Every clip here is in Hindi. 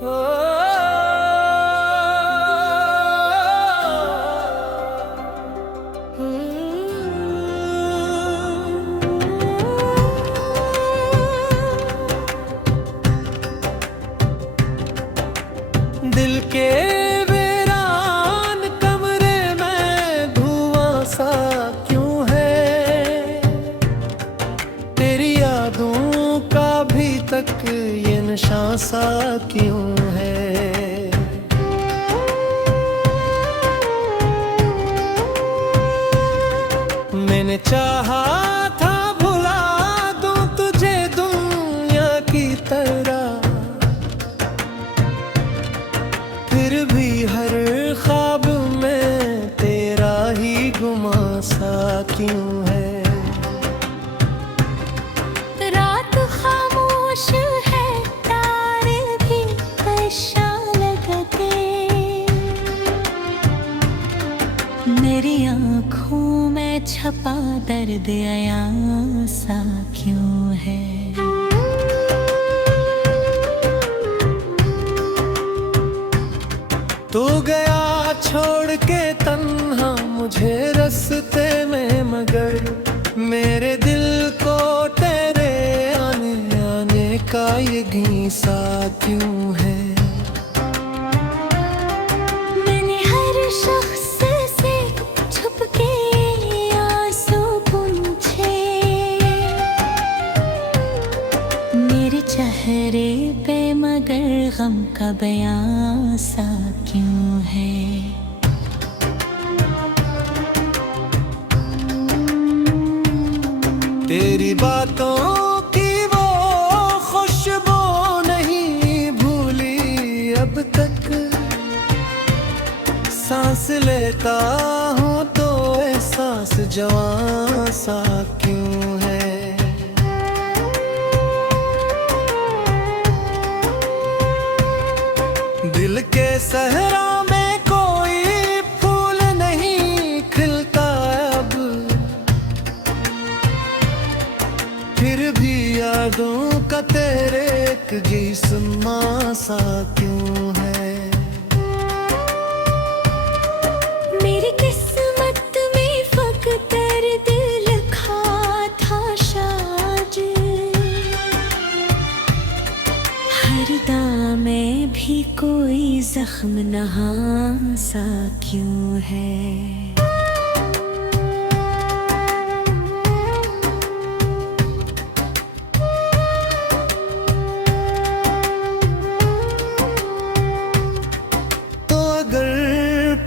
दिल के वीरान कमरे में धुआं सा क्यों है, तेरी यादों का भी तक ये निशान सा क्यों है। मैंने चाहा था भुला दूं तुझे दुनिया की तरह, फिर भी हर ख्वाब में तेरा ही गुमा सा क्यों है। रात खामोश है, तारे भी परेशान लगते, मेरी आँखों में छपा दर्द अयां सा क्यों है। तू गया छोड़ के तन्हा मुझे रास्ते में, मगर मेरे दिल को तेरे आने आने का ये घीसा क्यों है। मैंने हर शख्स से छुप के आंसू पूछे, मेरे चेहरे पे मगर गम का बयां सा क्यों है। तेरी बातों की वो खुशबू नहीं भूली अब तक, सांस लेता हूँ तो एहसास जवां सा क्यों है। दिल के सहरा में कोई फूल नहीं खिलता अब, फिर भी यादों का तेरे एक जिस्म सा क्यों है। मेरी किस्मत में फकत दिल लिखा था शायद, हर दाम में भी कोई जख्म नहा सा क्यों है।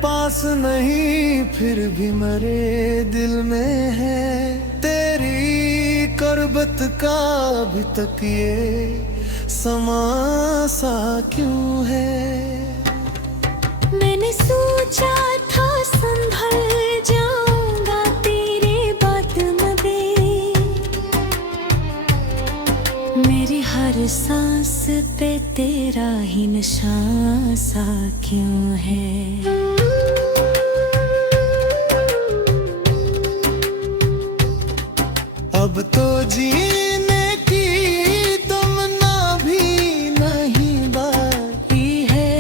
पास नहीं फिर भी मरे दिल में है, तेरी करबत का भी तक ये समा सा क्यों है। मैंने सोचा था संभल जाऊंगा तेरे बाद में, मेरी हर सांस पे तेरा ही निशान सा क्यों है। अब तो जीने की तमन्ना भी नहीं बाकी है,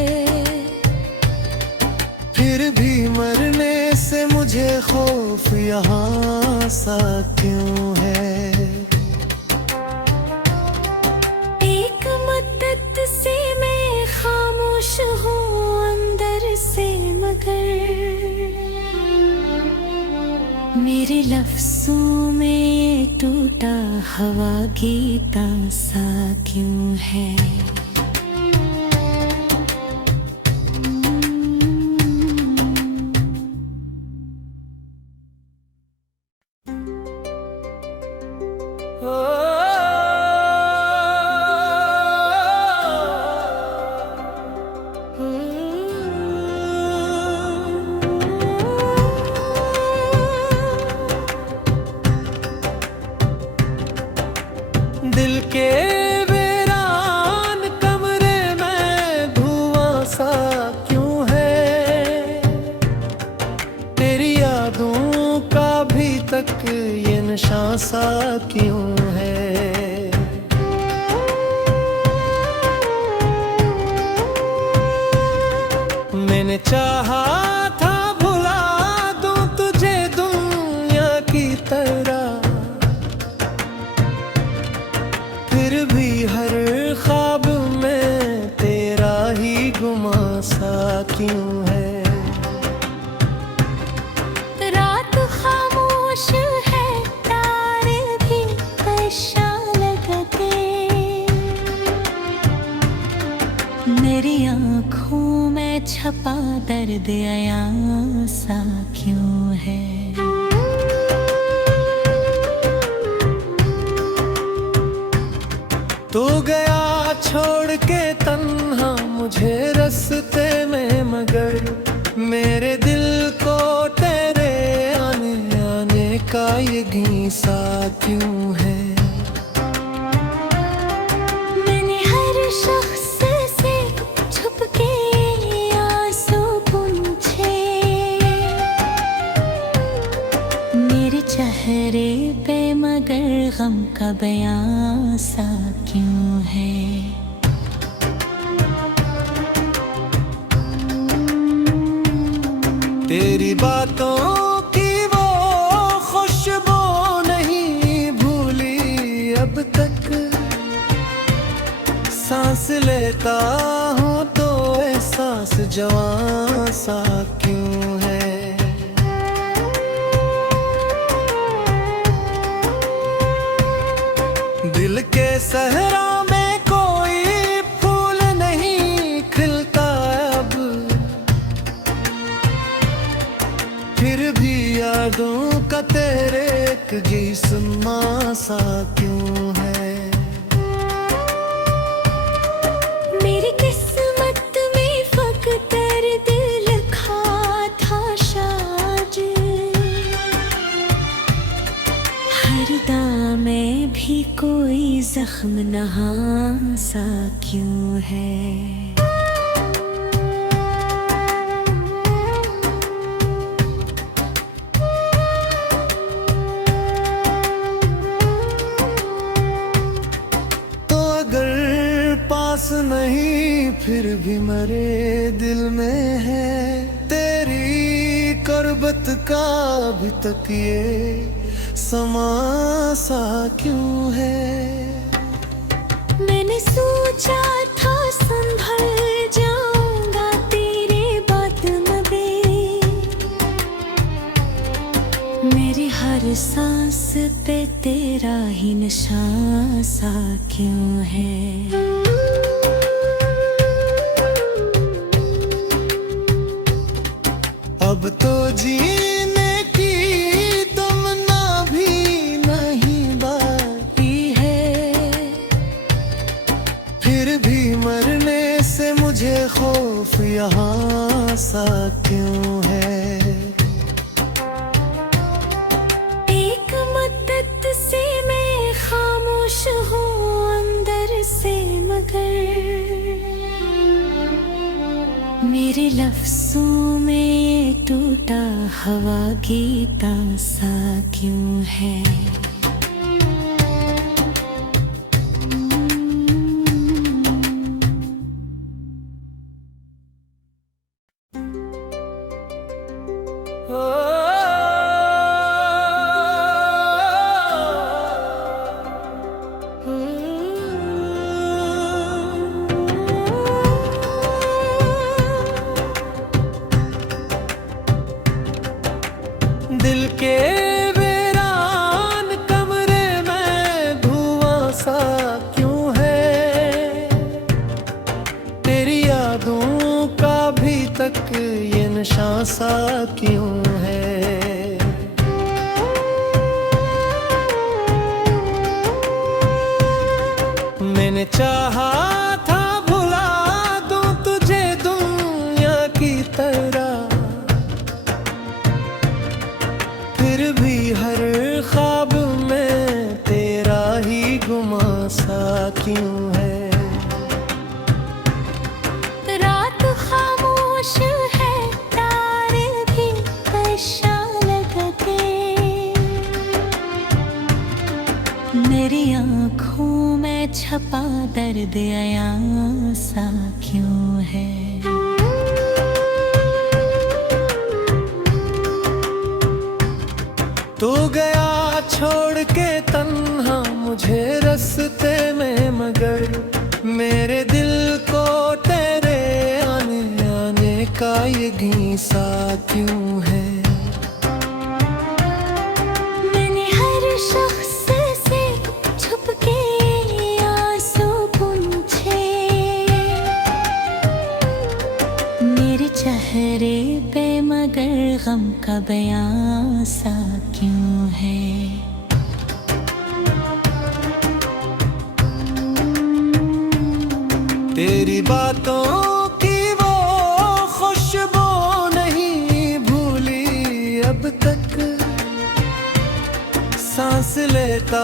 फिर भी मरने से मुझे खौफ यहाँ सा क्यों है। एक मुद्दत से मैं खामोश हूँ अंदर से, मगर मेरे लफ्जों में ये टूटा हवा गीता सा क्यों है। दिल के वीरान कमरे में धुआं सा क्यों है, तेरी यादों का भी तक ये निशान सा क्यों है। भी हर ख्वाब में तेरा ही गुमा सा क्यों है। रात खामोश है, तारे भी परेशान लगते, मेरी आँखों में छपा दर्द अयां सा क्यों है। तू गया छोड़ के तन्हा मुझे रास्ते में, मगर मेरे दिल को तेरे आने आने का ये घीसा क्यों है। मैंने हर शख्स से छुप के आंसू पूछे, मेरे चेहरे पे मगर गम का बयां सा क्यों है। तेरी बातों की वो खुशबू नहीं भूली अब तक, सांस लेता हूँ तो एहसास जवां सा क्यों है। दिल के सहरा में कोई फूल नहीं खिलता अब, फिर भी यादों का तेरे एक जिस्म सा क्यों है। मेरी किस्मत में फकत दिल लिखा था शायद, हर दाम में भी कोई जख्म नहा सा क्यों है। पास नहीं फिर भी मरे दिल में है, तेरी करबत का अभी तक ये समा सा क्यों है। मैंने सोचा था संभल जाऊंगा तेरे बाद में भी, मेरी हर सांस पे तेरा ही निशान सा क्यों है। अब तो जीने की तमन्ना भी नहीं बाकी है, फिर भी मरने से मुझे खौफ यहाँ सा क्यों है। एक मुद्दत से मैं खामोश हूँ अंदर से, मगर मेरे लफ्जों में ये टूटा हवा गीता सा क्यों है। दिल के वीरान कमरे में धुआं सा क्यों है, तेरी यादों का भी तक ये निशान सा क्यों है। मैंने चाहा था भुला दूं तुझे दुनिया की तरह, फिर भी हर ख्वाब में तेरा ही गुमा सा क्यों है। रात खामोश है, तारे भी परेशान लगते, मेरी आँखों में छपा दर्द अयां सा क्यों है। तू गया छोड़ के तन्हा मुझे रास्ते में, का ये घीसा क्यों है। मैंने हर शख्स से छुप के आंसू पूछे, मेरे चेहरे पे मगर गम का बयां सा क्यों है। तेरी बातों की वो खुशबू नहीं भूली अब तक, सांस लेता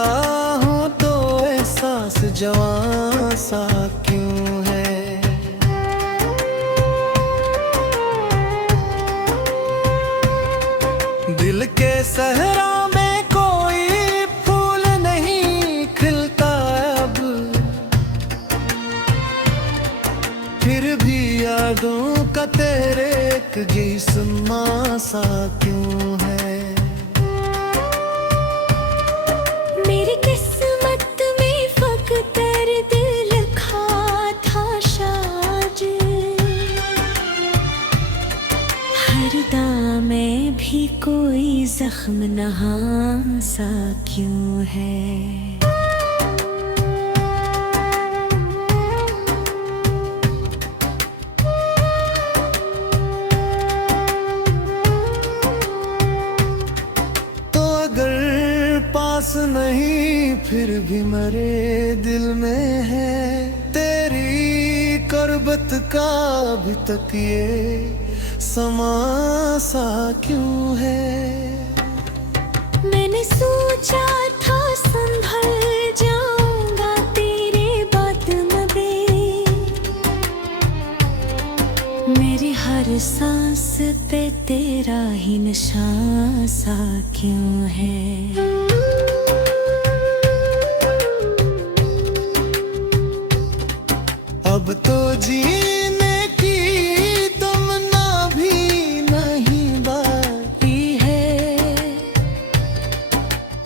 हूँ तो एहसास जवां सा क्यों है। दिल के सहरा में कोई फूल नहीं खिलता अब, फिर भी यादों का तेरे एक गिस्मा सा क्यों है। मेरी किस्मत में फकत दर्द लिखा था शायद, हर दाम में भी कोई जख्म नहा सा क्यों है। पास नहीं फिर भी मरे दिल में है, तेरी करबत का अभी तक ये समा सा क्यों है। मैंने सोचा था संभल जाऊंगा तेरे बात में, मेरी हर सांस पे तेरा ही निशान सा क्यों है। अब तो जीने की तमन्ना भी नहीं बाकी है,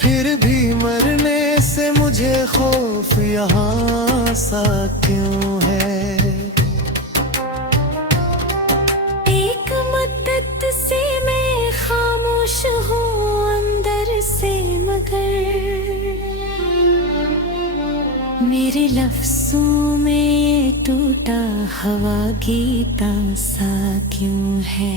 फिर भी मरने से मुझे खौफ यहाँ सा क्यों है। एक मुद्दत से मैं खामोश हूँ अंदर से, मगर मेरे लफ्जों में ये टूटा हवा गीता सा क्यों है।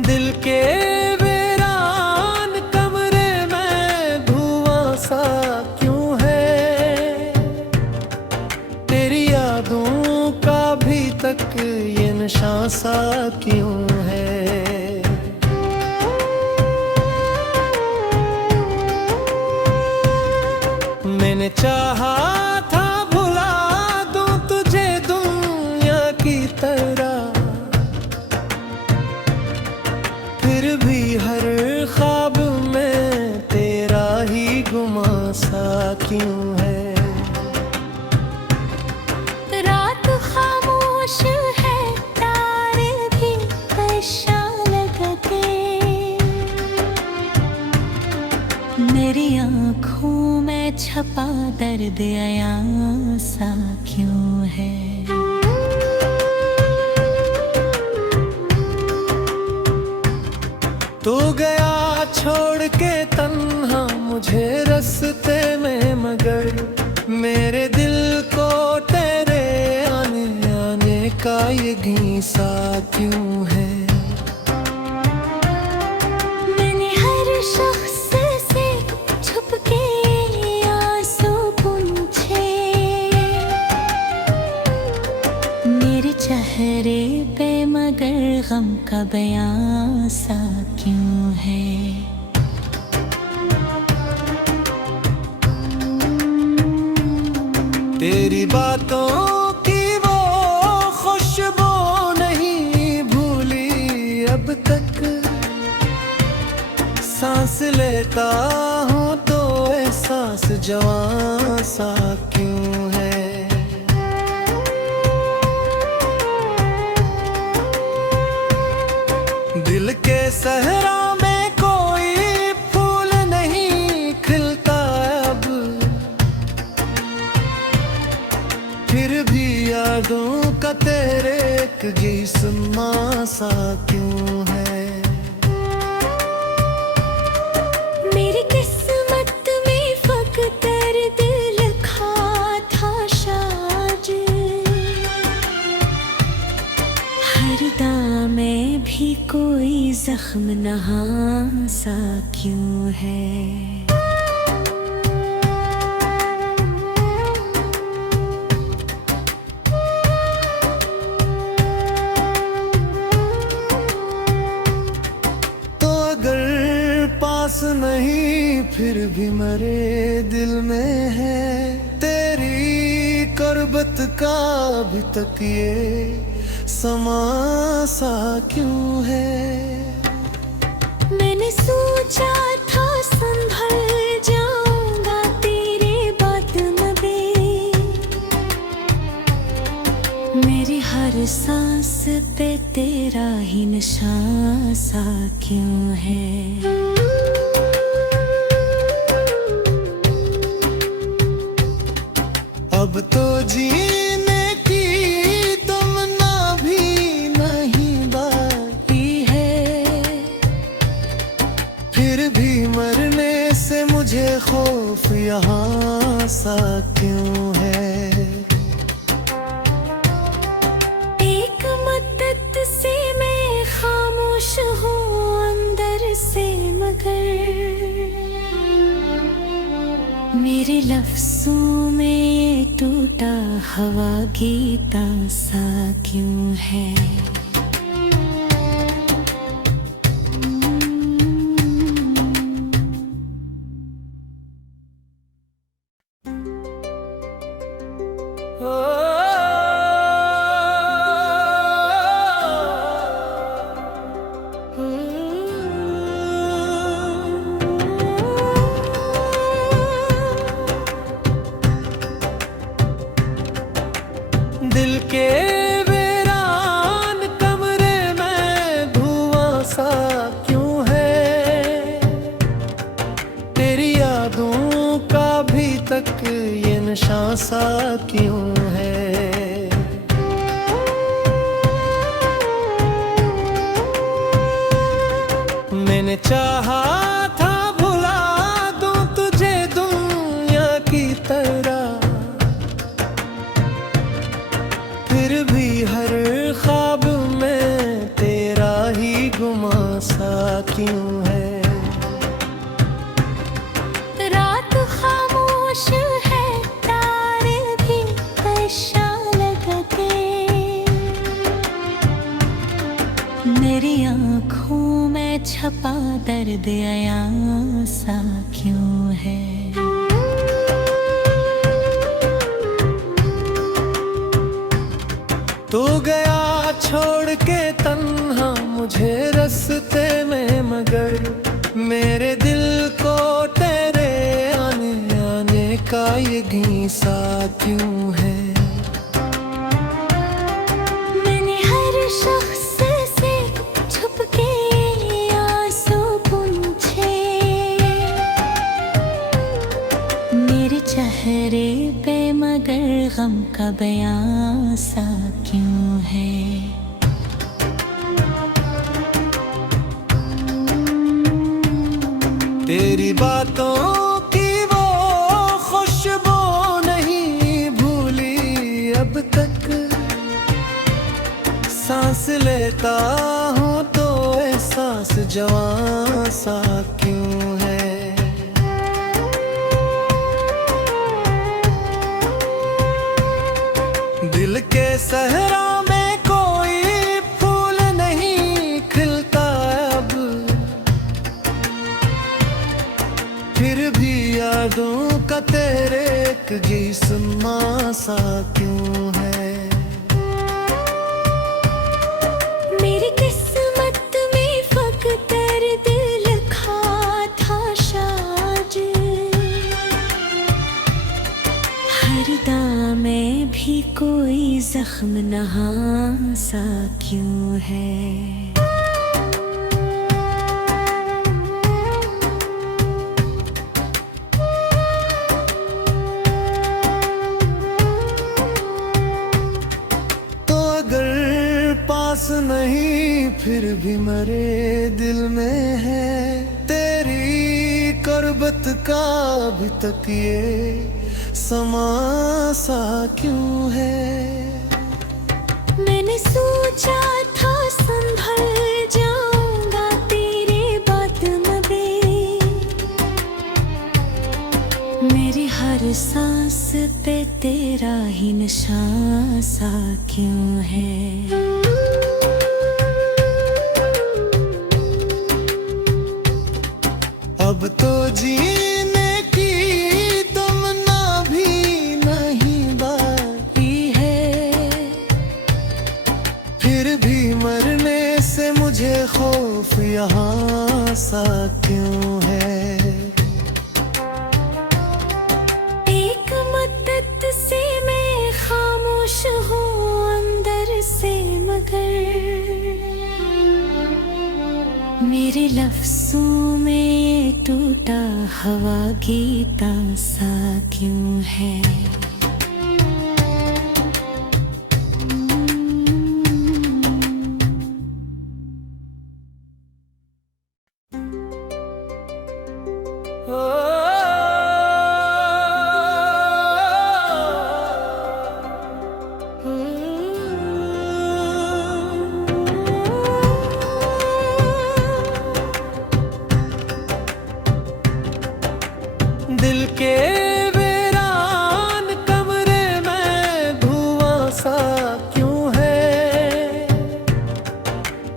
दिल के वीरान कमरे में धुआं सा क्यों है, तेरी यादों का भी तक ये नशा सा क्यों है। मैंने चाहा था भुला दूं तुझे दुनिया की तरह, फिर भी हर ख्वाब में तेरा ही गुमा सा क्यों है। रात खामोश है तारे भी परेशान लगते, मेरी आँखों में छपा दर्द अयां सा क्यों है। तू गया छोड़ के तन्हा मुझे रास्ते में, मगर मेरे दिल को तेरे आने आने का ये घीसा क्यों है। मैंने हर शख्स से छुप के आंसू पूछे, मेरे चेहरे पे मगर गम का बयां सा क्यों है। तेरी बातों की वो खुशबू नहीं भूली अब तक, लेता हूँ तो एहसास जवां सा क्यों है। दिल के सहरा में कोई फूल नहीं खिलता अब, फिर भी यादों का तेरे एक गिस्मा सा क्यों है। मेरी किस्मत में फकत दर्द लिखा था शायद, हर दाम में भी कोई जख्म नहा सा क्यों है। पास नहीं फिर भी मरे दिल में है, तेरी करबत का भी तक ये समा सा क्यों है। मैंने सोचा था संभल जाऊंगा तेरे बदन में, मेरी हर सांस पे तेरा ही निशान सा क्यों है। अब तो जीने की तमन्ना भी नहीं बाकी है, फिर भी मरने से मुझे खौफ यहाँ सा क्यों है। एक मद्दत से मैं खामोश हूँ अंदर से, मगर मेरे लफ्जों में ये टूटा हवा गीता सा क्यों है। दिल के वीरान कमरे में धुआं सा क्यों है, तेरी यादों का भी तक ये निशान सा क्यों है। मैंने चाहा था भुला दूं तुझे दुनिया की तरह, फिर भी हर ख्वाब में तेरा ही गुमा सा क्यों है। रात खामोश है तारे भी परेशान लगते, मेरी आँखों में छपा दर्द अयां सा क्यों है। तू गया छोड़ के तन्हा मुझे रास्ते में, मगर मेरे दिल को तेरे आने आने का ये घीसा क्यों है। मैंने हर शख्स से छुप के आंसू पूछे, मेरे चेहरे पे मगर गम का बयां सा क्यों है। तेरी बातों की वो खुशबू नहीं भूली अब तक, सांस लेता हूँ तो एहसास जवां सा क्यों है। दिल के सहरा में कोई फूल नहीं खिलता अब, फिर भी यादों का तेरे एक गिस्मा सा क्यों है। मेरी किस्मत में फकत दर्द लिखा था जख्म नहा सा क्यों है। तो अगर पास नहीं फिर भी मरे दिल में है, तेरी करबत का भी तकिए समा सा क्यों है। मैंने सोचा था संभल जाऊंगा तेरे बात में, मेरी हर सांस पे तेरा ही निशान सा क्यों है। अब तो जीने की तमन्ना भी नहीं बाकी है, फिर भी मरने से मुझे खौफ यहाँ सा क्यों है। एक मुद्दत से मैं खामोश हूँ अंदर से, मगर मेरे लफ्जों में ये टूटा हवा गीता सा क्यों है। दिल के वीरान कमरे में धुआं सा क्यों है,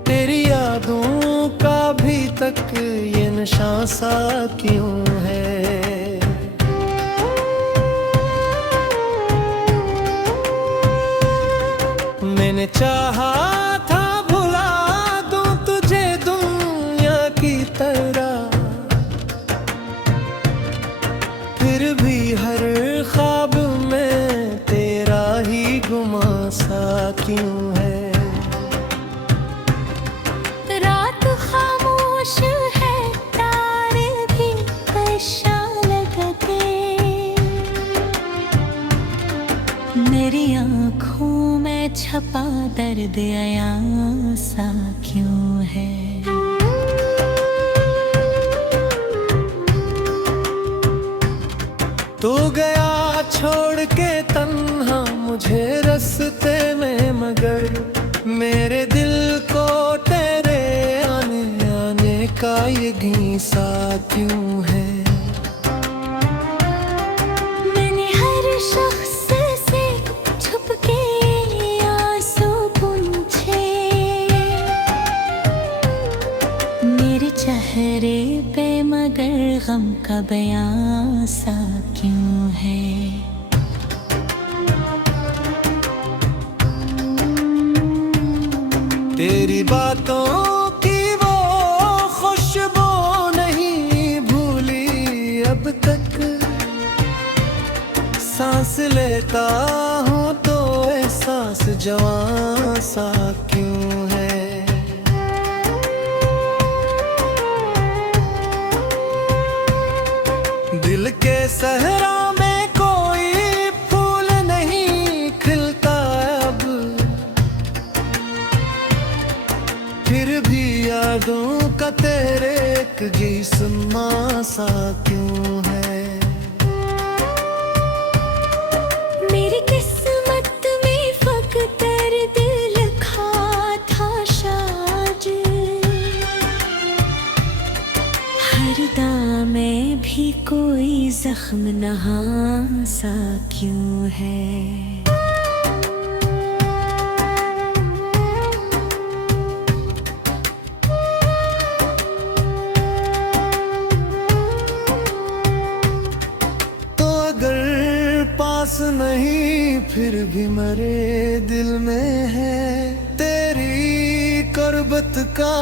तेरी यादों का भी तक ये निशान सा क्यों है। मैंने चाहा था भुला दूं तुझे दुनिया की तरह, फिर भी हर ख्वाब में तेरा ही गुमा सा क्यों है। रात खामोश है, तारे भी परेशान लगते, मेरी आँखों में छपा दर्द अयां सा क्यों है। तू गया छोड़ के तन्हा मुझे रास्ते में, मगर मेरे दिल को तेरे आने आने का ये घीसा क्यों है। मैंने हर शख्स से छुप के आंसू पूछे, मेरे चेहरे पे मगर गम का बयां सा क्यों है। तेरी बातों की वो खुशबू नहीं भूली अब तक, सांस लेता हूँ तो एहसास जवां सा क्यों है। दिल के सहरा में कोई फूल नहीं खिलता अब, फिर भी यादों का तेरे एक जिस्म सा क्यों है। मेरी किस्मत में फकत दिल लिखा था शायद, हर दाम में भी कोई जख्म नहा सा क्यों है। पास नहीं फिर भी मरे दिल में है, तेरी करबत का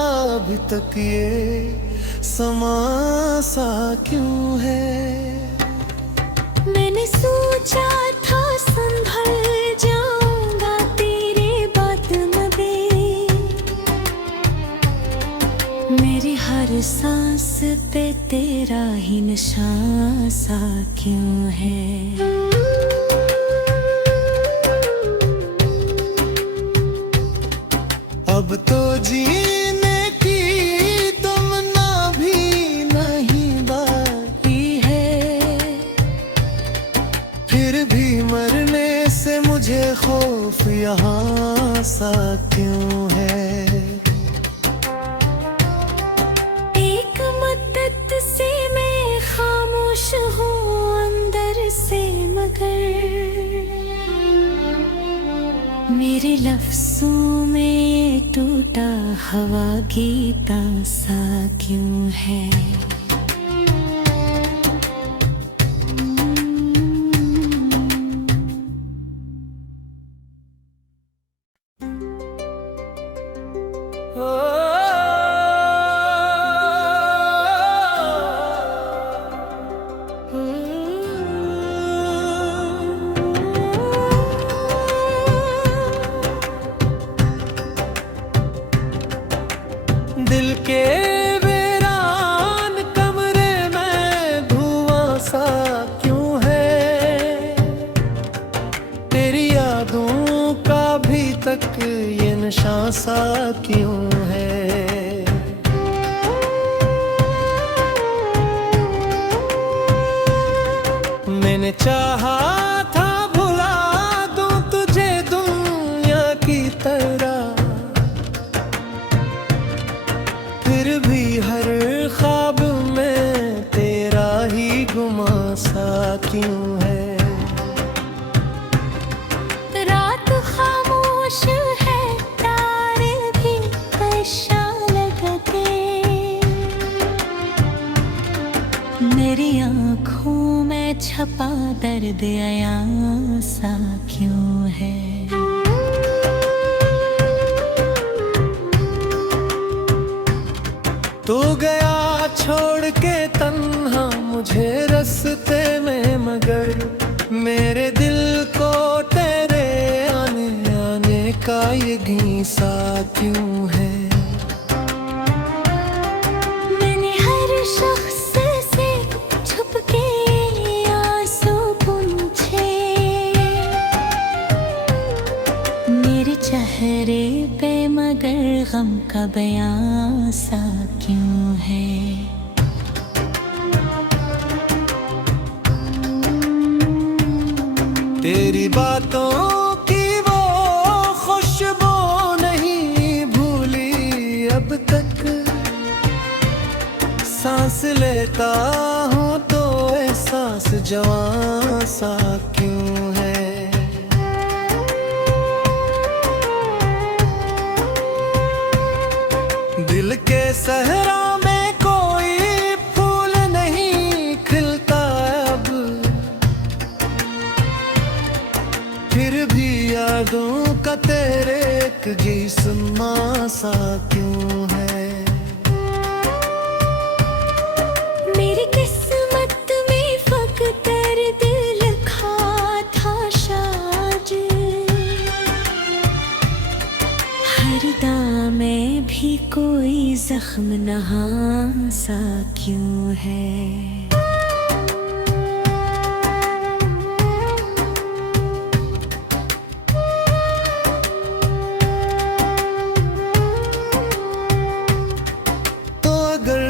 भी तकिए समा सा क्यों है। मैंने सोचा था संभल जाऊंगा तेरे सांस पे तेरा ही निशान सा क्यों है। अब तो जीने की तमन्ना भी नहीं बाकी है, फिर भी मरने से मुझे खौफ यहाँ सा क्यों है। एक मुद्दत से मैं खामोश हूँ अंदर से, मगर मेरे लफ्जों में ये टूटा हवा गीता सा क्यों है। दिल के वीरान कमरे में धुआं सा क्यों है, तेरी यादों का भी तक ये निशान सा क्यों है। मैंने चाहा था भुला दूं तुझे दुनिया की तरह, फिर भी हर ख्वाब में तेरा ही गुमा सा क्यों है। रात खामोश है, तारे भी परेशान लगते, मेरी आँखों में छपा दर्द अयां सा क्यों है। तू गया छोड़ के तन्हा मुझे रास्ते में, मगर मेरे दिल को तेरे आने आने का ये घीसा क्यों है। मैंने हर शख्स से छुप के आंसू पूछे, मेरे चेहरे पे मगर गम का बयां सा क्यों है। तेरी बातों की वो खुशबू नहीं भूली अब तक, सांस लेता हूँ तो एहसास जवां सा क्यों है। दिल के सहरा में कोई फूल नहीं खिलता अब, फिर भी यादों का तेरे एक जिस्म सा क्यों है। मेरी किस्मत में फकत दिल लिखा था शायद, हर दाम में भी कोई जख्म नहा सा क्यों है। तो अगर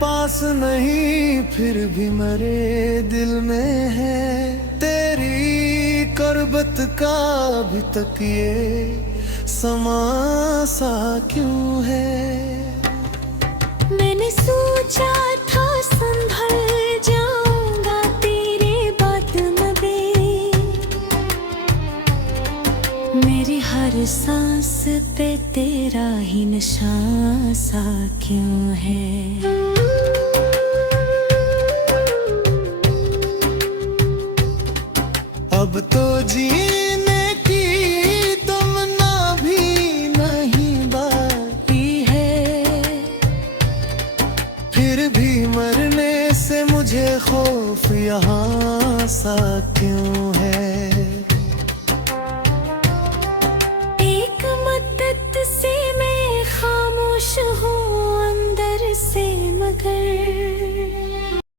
पास नहीं फिर भी मरे दिल में है, तेरी करबत का अभी तक ये समा सा क्यों है। मैंने सोचा था संभल जाऊंगा तेरे बात में, मेरी हर सांस पे तेरा ही निशान सा क्यों है। अब तो जीने की तमन्ना भी नहीं बाकी है, फिर भी मरने से मुझे खौफ यहाँ सा क्यों है।